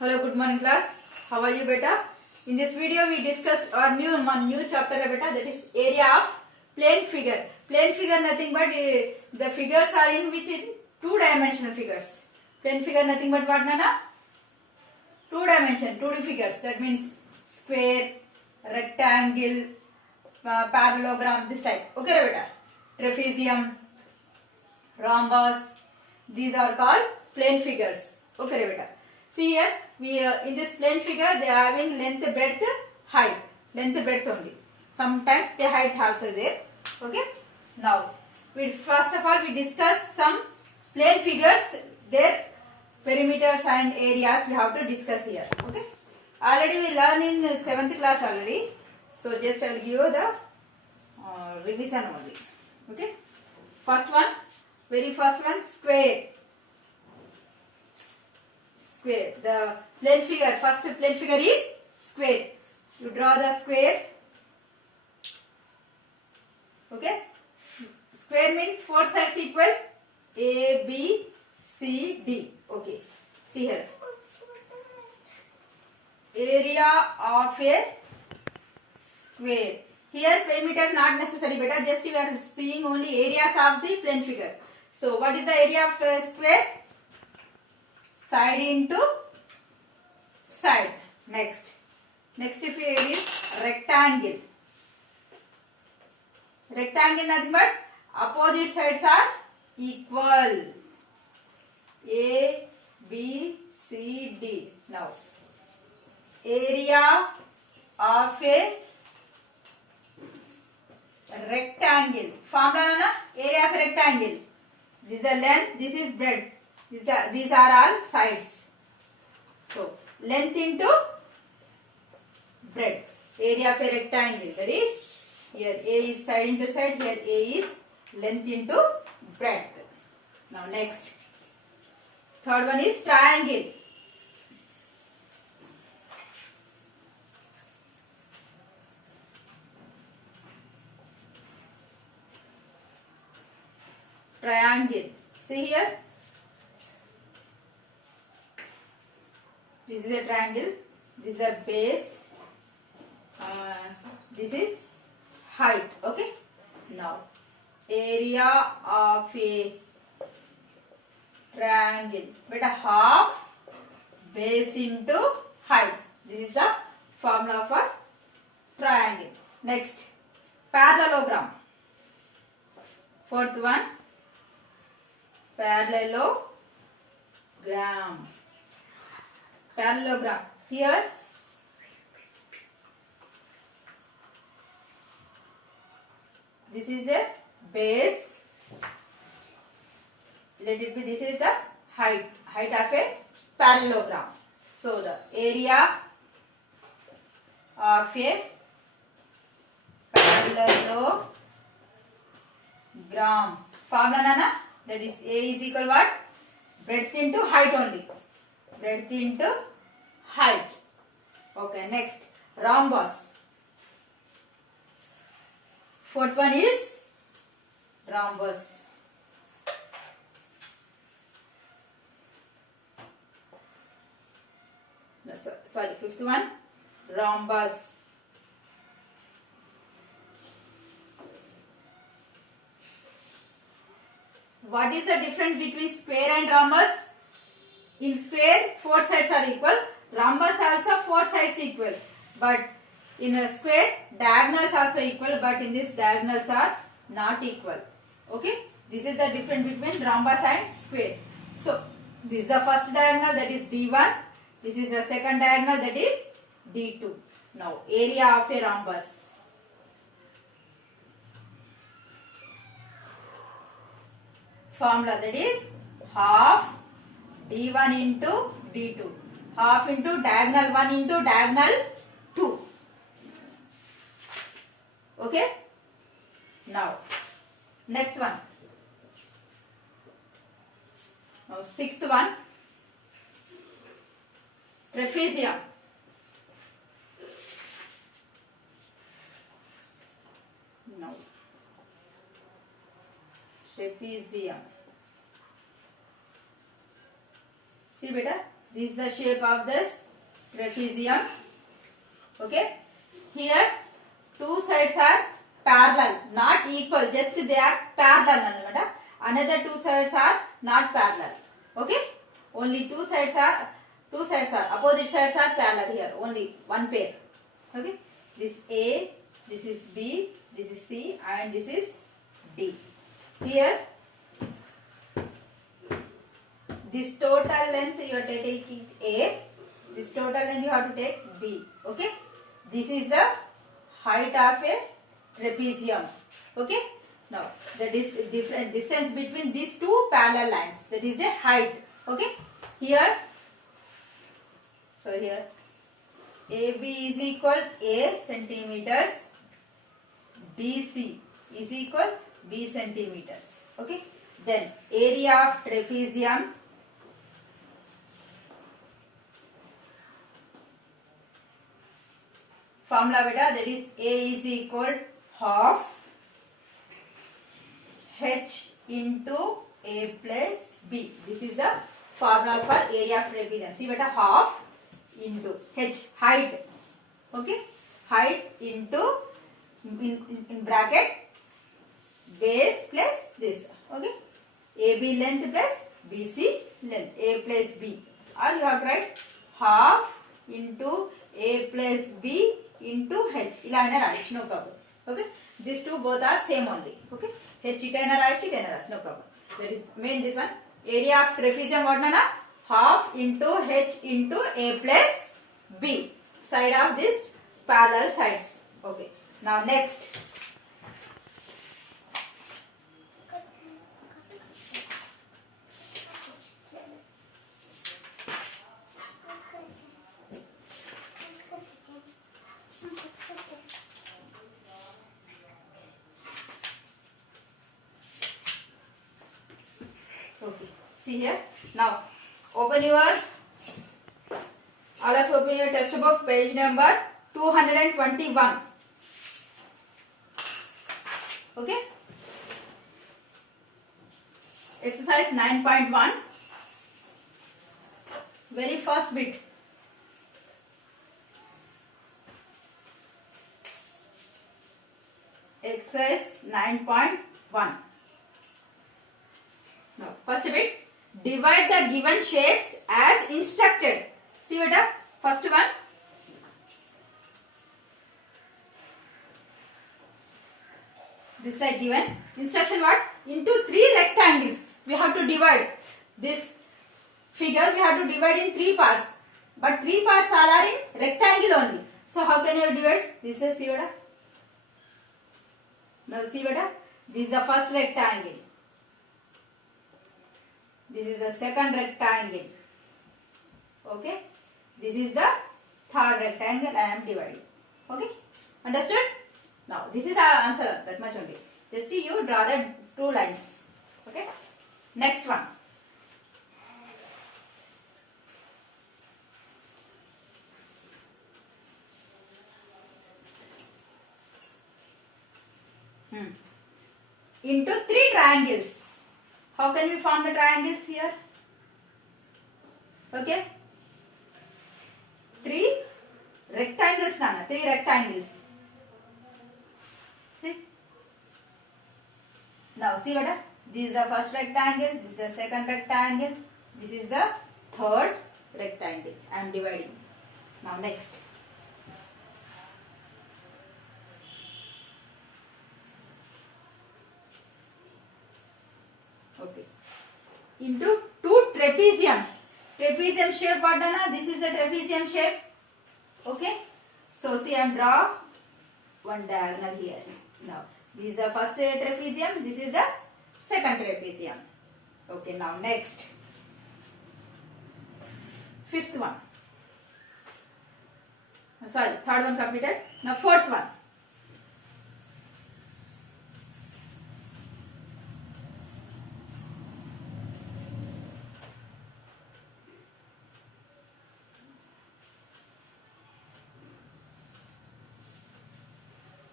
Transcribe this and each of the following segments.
Hello, good morning class. How are you beta? In this video we discussed our new chapter beta, that is area of plane figure. Plane figure nothing but the figures are in which in two dimensional figures. Plane figure nothing but what nana? Two dimension, 2D figures. That means square, rectangle, parallelogram, this type. Okay beta? Trapezium, rhombus. These are called plane figures. Okay beta? See here, we in this plane figure they are having length, breadth, height. Length, breadth only. Sometimes the height also there. Okay. Now, first of all we discuss some plane figures. Their perimeters and areas we have to discuss here. Okay. Already we learn in 7th class already. So just I will give you the revision only. Okay. First one, very first one, square. Square. The plane figure, first plane figure is square. You draw the square. Okay. Square means four sides equal. A, B, C, D. Okay. See here. Area of a square. Here perimeter not necessary, beta. Just we are seeing only areas of the plane figure. So what is the area of a square? Side into side. Next figure is rectangle. Rectangle nothing but opposite sides are equal. A, B, C, D. Now, area of a rectangle. Formula na? Area of a rectangle. This is the length, this is breadth. These are all sides. So, length into breadth. Area of a rectangle. That is, here A is side into side. Here A is length into breadth. Now, next. Third one is triangle. Triangle. See here. This is a triangle, this is a base, this is height. Okay. Now, area of a triangle. But a half base into height. This is the formula for triangle. Next, parallelogram. Fourth one, parallelogram. Parallelogram. Here, this is a base. Let it be, this is the height of a parallelogram. So, the area of a parallelogram. Formula nana? That is A is equal what? Breadth into height only. Breadth into height. Okay, next, rhombus. Fourth one is rhombus. No, sorry, fifth one, rhombus. What is the difference between square and rhombus? In square, four sides are equal. Rhombus also four sides equal. But in a square, diagonals also equal. But in this, diagonals are not equal. Okay. This is the difference between rhombus and square. So, this is the first diagonal, that is D1. This is the second diagonal, that is D2. Now, area of a rhombus. Formula, that is half D1 into D2. Half into diagonal 1 into diagonal 2. Okay. Now, next one. Now, sixth one. Trapezium. Now, trapezium. See beta, This is the shape of this trapezium. Okay. Here two sides are parallel, not equal, just they are parallel. Another two sides are not parallel. Okay. Only two sides are opposite sides are parallel here. Only one pair. Okay. This A, this is B, this is C, and this is D. Here this total length you are taking A, this total length you have to take B. Okay. This is the height of a trapezium. Okay. Now the different distance between these two parallel lines, that is a height. Okay. Here, so here AB is equal A centimeters, BC is equal B centimeters. Okay. Then area of trapezium, formula beta, that is A is equal half H into A plus B. This is the formula for area of trapezium. See beta, half into H, height. Okay. Height into in bracket base plus this. Okay. AB length plus BC length. A plus B. Or you have to write half into A plus B into H. No problem. Okay. These two both are same only. Okay. H no problem. That is main this one. Area of trapezium what nana? Half into H into A plus B. Side of this parallel sides. Okay. Now next. Okay. See here. Now open your textbook, page number 221. Okay. Exercise 9.1. Very first bit. Exercise 9.1. Now, first bit. Divide the given shapes as instructed. See beta, first one. This is like given. Instruction what? Into 3 rectangles. We have to divide this figure. We have to divide in 3 parts. But 3 parts are in rectangle only. So how can you divide? This is see beta. Now see beta. This is the first rectangle. This is the second rectangle. Okay. This is the third rectangle I am dividing. Okay. Understood? Now this is our answer. That much only. Just you draw the 2 lines. Okay. Next one. Into 3 triangles. How can we form the triangles here? Okay. 3 rectangles, Nana. 3 rectangles. See? Now see what? This is the first rectangle. This is the second rectangle. This is the third rectangle. I am dividing. Now next. Okay. Into 2 trapeziums. Trapezium shape what done? This is the trapezium shape. Okay. So see, and draw one diagonal here. Now this is the first trapezium. This is the second trapezium. Okay. Now next. 5th one. Sorry, 3rd one completed. Now 4th one.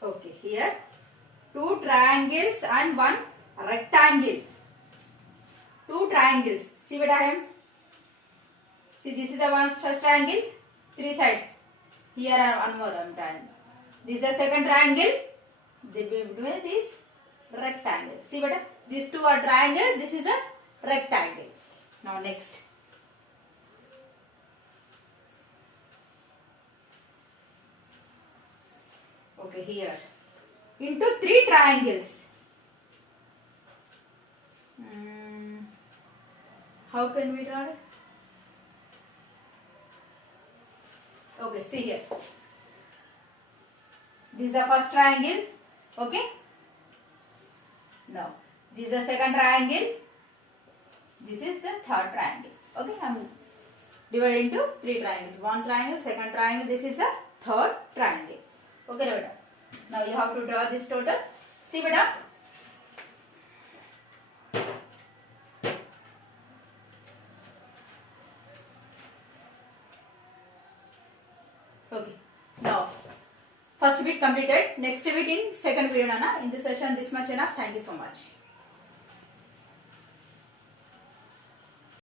Okay, here 2 triangles and 1 rectangle. 2 triangles. See what I am? See, this is the first triangle, 3 sides. Here are one more triangle. This is the second triangle. Between this rectangle. See beta, these two are triangles. This is a rectangle. Now next. Okay, here into 3 triangles. How can we draw it? Okay, see here. This is the first triangle. Okay. Now, this is the second triangle. This is the third triangle. Okay, I am divided into 3 triangles. One triangle, second triangle. This is the third triangle. Okay, beta. Now you have to draw this total. See, beta. Okay. Now, first bit completed. Next bit in second period, Anna. In this session, this much enough. Thank you so much.